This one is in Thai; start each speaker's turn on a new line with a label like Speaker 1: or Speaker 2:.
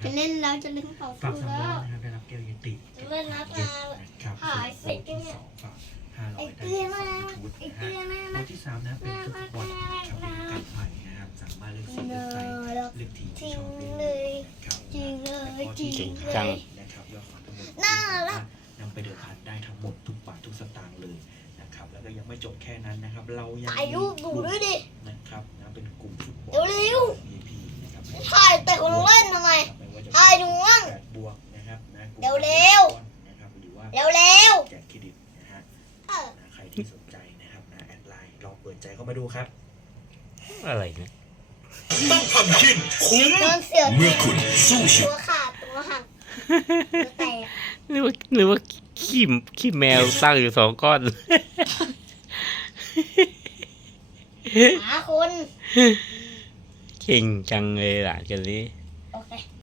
Speaker 1: จะเล่นแล้วจะเล่นต่อ
Speaker 2: ฝาก
Speaker 1: สู้
Speaker 2: 300
Speaker 1: แล้ว
Speaker 2: นะครับได้รับแก้วเยติ
Speaker 1: เล่นแล้ว
Speaker 2: เย็นนะครับส่วนโบที่2ฝาก500ได้ชุดนะฮะโบที่3นะเป็นฟุตบอลครับเป็นการไผ่นะครับสามารถเลือกสีเลือกไซส์เลือกทีมที่ชอบได้เลยนะครับ
Speaker 1: จริงเลย
Speaker 2: แล้วก็
Speaker 1: จริ
Speaker 2: ที่
Speaker 1: ง
Speaker 2: สำ
Speaker 1: เล
Speaker 2: คัญ
Speaker 1: ย
Speaker 2: นะครับยอดฝากทั้งหมด
Speaker 1: น่ารัก
Speaker 2: นำไปเดิมพันได้ทั้งหมดทุกบาททุกสตางค์เลยนะครับแล้วก็ยังไม่จบแค่นั้นนะครับเรายัง
Speaker 1: ถ่ายรูปหนูด้วยดิ
Speaker 2: นะครับนะเป็นกลุ่มฟุตบอล
Speaker 1: เร็ว
Speaker 2: VIP นะครับ
Speaker 1: ถ่ายแต่คนเล่นทำไม
Speaker 2: ไม่ว่าจะ
Speaker 1: ถ่ายหนูมั่ง
Speaker 2: 8 บวกนะครับนะกลุ่ม
Speaker 1: เร็ว
Speaker 2: นะครับหรือว่า
Speaker 1: เร็ว
Speaker 2: แจกเครดิตนะฮะ
Speaker 1: ๆเออ
Speaker 2: นะใครที่สนใจนะครับนะแอดไลน์ลองเปิดใจเข้ามาดูครับ
Speaker 3: อะไรเนี่ย
Speaker 4: ตั้งพันขึ้นคุ้ม
Speaker 1: โดนเสือ
Speaker 4: เมื่อคุณสู้ชีวิต
Speaker 1: ตัวขาดตัวหักตัวแตก
Speaker 3: หรือว่าขี้แมวตั้งอยู่2 ก้อน
Speaker 1: หาคน
Speaker 3: เก่งจังเลยหลานกันนี้